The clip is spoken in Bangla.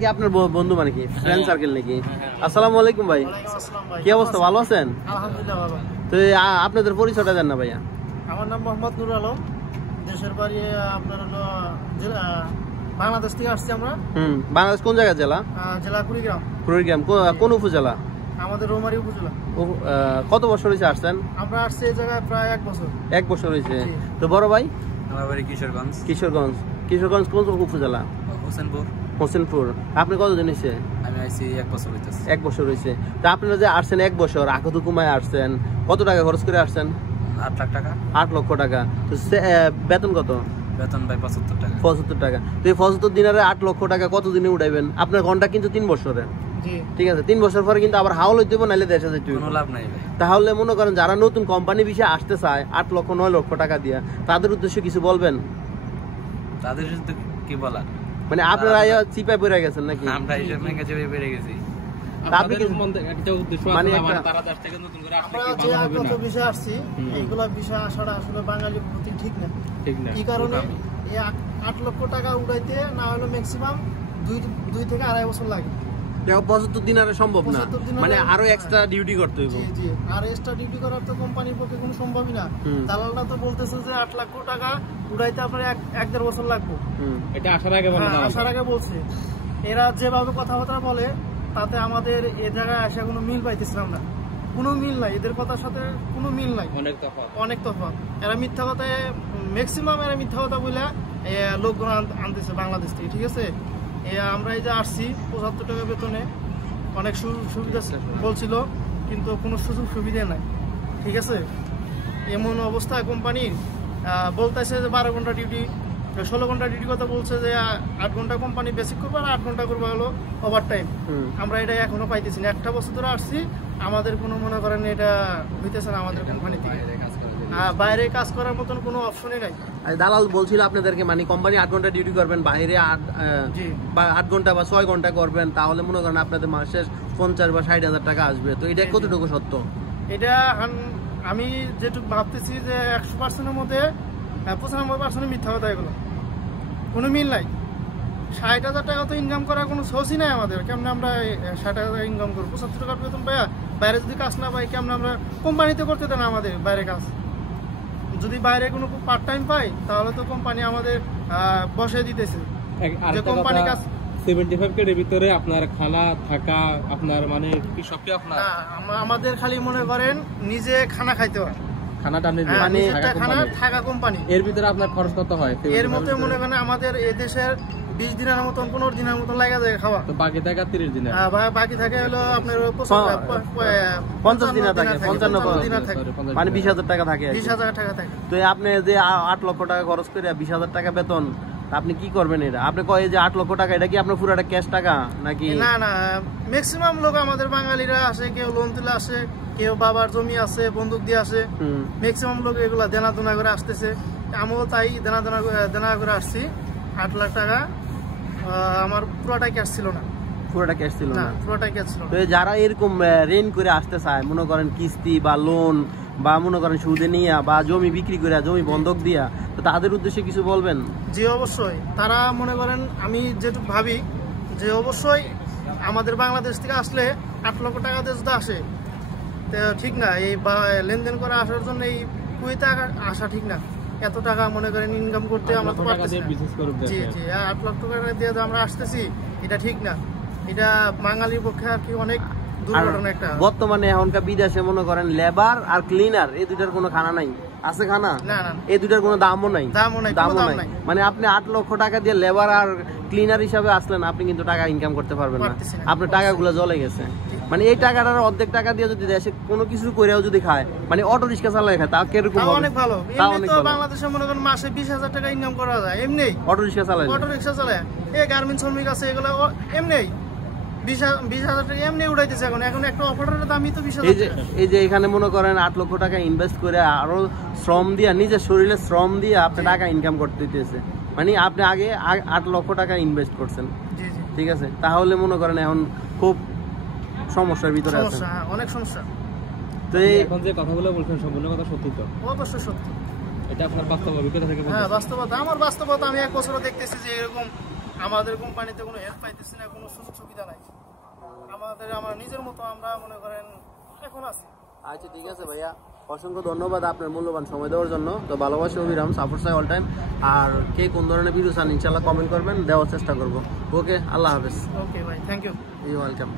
কি আপনার বন্ধু মানে কি ফ্রেন্ড সার্কেল নাকি? আসসালামু আলাইকুম ভাই, কি অবস্থা, ভালো আছেন? আলহামদুলিল্লাহ ভালো। তো আপনাদের পরিচয়টা দেন না ভাইয়া। আমার নাম মোহাম্মদ নুর আলম, দেশের বাড়ি আপনার হলো বাংলাদেশ থেকে আসছি আমরা। বাংলাদেশ কোন জায়গা? জেলা জেলা কুড়িগ্রাম। কুড়িগ্রাম কোন উপজেলা? আমাদের রৌমারী উপজেলা। কত বছর হয়েছে আসছেন? আমরা আসছি এই জায়গায় প্রায় 1 বছর। 1 বছর হয়েছে। তো বড় ভাই? আমার বাড়ি কিশোরগঞ্জ। কিশোরগঞ্জ। কিশোরগঞ্জ কোন উপজেলা? হোসেনপুর। হোসেনপুর। আপনি কতদিন হয়েছে? আমি আইছি 1 বছর হইতেছে। 1 বছর হয়েছে। তো আপনারা যে আসছেন 1 বছর আগত কুমায় আসছেন, কত টাকা খরচ করে আসছেন? 8 লাখ টাকা। 8 লক্ষ টাকা। তো বেতন কত? বেতন ভাই 75 টাকা। 75 টাকা। তো এই 75 দিনারে 8 লক্ষ টাকা কত দিনে উঠাইবেন? আপনার ঘন্টা কিন্তু 3 বছরের। ঠিক আছে, 3 বছর পরে কিন্তু আবার হাওল হইতে হবে, নাইলে দেশে যাইতে হবে। কোনো লাভ নাই ভাই। তাহলে মনে করেন যারা নতুন কোম্পানি বিষয়ে আসতে চায় 8 লক্ষ 9 লক্ষ টাকা দিয়া, তাদের উদ্দেশ্যে কিছু বলবেন? তাদের সাথে কি বলার, মানে আপনারা চিপায় পড়ে গেছেন নাকি? আমরা হিসাব মেনে চেপে পেরে গেছি। আপনি কি একটা উদ্দেশ্য মানে তারা দেশ থেকে নতুন করে আসলে আমরা কি যে ভালো হবে না? আগত বিষয় আসছি, এইগুলা বিষয় আসাটা আসলে বাঙালির প্রতি ঠিক না। ঠিক না। কি কারণে এই 8 লক্ষ টাকা উঠাইতে না হলে ম্যাক্সিমাম 2 থেকে 2.5 বছর লাগে। 75 দিনারে সম্ভব না, 75 দিনারে মানে আরো এক্সট্রা ডিউটি করতে হবে। জি জি, আর এক্সট্রা ডিউটি করার তো কোম্পানির পক্ষে কোনো সম্ভবই না। দালালরা তো বলতেছে যে 8 লক্ষ টাকা উঠাইতে আপনার 1.5 বছর লাগবে। এটা আসার আগে বলে দাও। আসার আগে বলছে। এরা যেভাবে কথাবার্তা বলে তাতে আমাদের এ জায়গায় আসা কোনো মিল পাইতেছিলাম না। কোনো মিল নাই, এদের কথার সাথে কোনো মিল নাই। অনেক তফাৎ। এরা মিথ্যা কথায় ম্যাক্সিমাম এরা মিথ্যা কথা বলে লোকগুলো আনতেছে বাংলাদেশ থেকে। ঠিক আছে, আমরা এই যে আসছি 75 টাকা বেতনে অনেক সুবিধা বলছিল, কিন্তু কোনো সুযোগ সুবিধা নাই। ঠিক আছে, এমন অবস্থা কোম্পানির বলতেছে যে 12 ঘন্টা ডিউটি, 16 ঘন্টা ডিউটি কথা বলছে যে 8 ঘন্টা কোম্পানি বেসিক করবে আর 8 ঘন্টা করবে হলো ওভার টাইম। আমরা এটা এখনো পাইতেছি না। 1 বছর ধরে আসছি, আমাদের কোনো মনে করেন এটা হইতেছে না আমাদের কোম্পানি থেকে। বাইরে কাজ করার মতন কোনো অপশনই নাই। দালাল বলছিল আপনাদেরকে মানে কোম্পানি 8 ঘন্টা ডিউটি করবেন, বাইরে 8 ঘন্টা বা 6 ঘন্টা করবেন, তাহলে মনে করেন আপনাদের মাসে 50 বা 60 হাজার টাকা আসবে। তো এটা কতটুকু সত্য? এটা আমি যেটুকু ভাবতেছি যে 100%-এর মধ্যে 95% মিথ্যা কথা। এগুলো কোনো মিল নাই। 60,000 টাকা তো ইনকাম করার কোনো সোর্সই নাই আমাদের। কেমন আমরা 60,000 টাকা ইনকাম করবো? 75 টাকার বেতন পাইয়া বাইরে যদি কাজ না পাই, কেমন আমরা কোম্পানিতে করতে দেন আমাদের বাইরে কাজ? যদি বাইরে কোনো পার্ট টাইম পাই তাহলে তো কোম্পানি আমাদের বসে দিতেছে। যে কোম্পানি কাজ 75K এর ভিতরে আপনার খানা থাকা আপনার মানে কি সবই আপনার? আমাদের খালি মনে করেন নিজে খানা খাইতে হয়। খানাটা মানে খানা থাকা কোম্পানি। এর ভিতরে আপনার খরচ কত হয়? এর মধ্যে মনে করেন আমাদের এই দেশের 20 দিনের মতন 15 দিনের মতন লাগা যায় খাওয়া। তো বাকি থাকে 30 দিন। বাকি থাকে হলো আপনার 50 দিন থাকে, 55 দিন থাকে, মানে 20,000 টাকা থাকে। 20,000 টাকা থাকে। তো আপনি যে 8 লক্ষ টাকা খরচ করে 20,000 টাকা বেতন, আপনি কি করবেন? এটা আপনি কয় যে 8 লক্ষ টাকা, এটা কি আপনার পুরোটা ক্যাশ টাকা নাকি? না না, ম্যাক্সিমাম লোক আমাদের বাঙালিরা আসে, কেউ লোন তুলে আসে, কেউ বাবার জমি আছে বন্দুক দিয়ে আসে। ম্যাক্সিমাম লোক এগুলা দেনা দেনা করে আসতেছে। আমিও তাই দেনা করে আসছি। 8 লাখ টাকা আমার পুরোটাই ক্যাশ ছিল না। পুরোটা ক্যাশ ছিল না? পুরোটাই ক্যাশ ছিল। তো যারা এরকম ঋণ করে আসতে চায়, মনে করেন কিস্তি বা লোন বা মনে করেন সুদে নিয়ে বা জমি বিক্রি করে জমি বন্ধক দিয়া, তো তাদের উদ্দেশ্যে কিছু বলবেন? জি অবশ্যই। তারা মনে করেন আমি যেটুকু ভাবি যে অবশ্যই আমাদের বাংলাদেশ থেকে আসলে 8 লক্ষ টাকা দিয়ে যদি আসে ঠিক না, এই লেনদেন করে আসার জন্য এই কুয়েতে আসা ঠিক না। এত টাকা মনে করেন ইনকাম করতে আমরা তো পারতেছি না। জি জি, 8 লক্ষ টাকা দিয়ে আমরা আসতেছি, এটা ঠিক না। এটা বাঙালির পক্ষে আর কি অনেক দুর্ঘটনা একটা। বর্তমানে এখনকার বিদেশে মনে করেন লেবার আর ক্লিনার এই দুটার কোনো খানা নাই। আছে খানা? না না, এই দুটার কোনো দামও নাই। দামও নাই। মানে আপনি 8 লক্ষ টাকা দিয়ে লেবার আর ক্লিনার হিসাবে আসলেন, আপনি কিন্তু টাকা ইনকাম করতে পারবেন না। আপনার টাকাগুলো জ্বলে গেছে। মানে এই টাকাটার অর্ধেক টাকা দিয়ে যদি দেশে কোনো কিছু করেও যদি খায়, মানে অটো রিক্সা চালায় খায়, তা কিরকম হবে? অনেক ভালো। এমনি তো বাংলাদেশে মনে করেন মাসে 20,000 টাকা ইনকাম করা যায় এমনি। অটো রিক্সা চালায় এই গার্মেন্টস শ্রমিক আছে, এগুলো এমনি 20,000 টাকা এমনি উঠাইতেছে। এখন একটা অপারেটরের দামই তো 20,000 টাকা। এই যে এখানে মনে করেন 8 লক্ষ টাকা ইনভেস্ট করে আরো শ্রম দিয়ে, নিজের শরীরে শ্রম দিয়ে আপনি টাকা ইনকাম করতে দিতেছে। মানে আপনি আগে 8 লক্ষ টাকা ইনভেস্ট করছেন। ঠিক আছে, তাহলে মনে করেন এখন খুব সমস্যার ভিতরে আছেন। অনেক সমস্যা। তো এখন যে কথাগুলো বলছেন সম্পূর্ণ কথা সত্যি তো? অবশ্যই সত্যি। এটা আপনার বাস্তব অভিজ্ঞতা থেকে? হ্যাঁ বাস্তবতা, আমার বাস্তবতা। আমি 1 বছর দেখতেছি যে এরকম আমাদের কোম্পানিতে কোনো হেল্প পাইতেছি না, কোনো সুযোগ সুবিধা নাই। আমার নিজের মতো আমরা মনে করেন এখন আছি। আচ্ছা ঠিক আছে ভাইয়া, অসংখ্য ধন্যবাদ আপনার মূল্যবান সময় দেওয়ার জন্য। তো ভালোবাসি অবিরাম, সাপোর্ট চাই অল টাইম। আর কে কোন ধরনের ভিডিও চান ইনশাল্লাহ কমেন্ট করবেন, দেওয়ার চেষ্টা করবো। ওকে, আল্লাহ হাফেজ। ওকে ভাই, থ্যাংক ইউ। You welcome.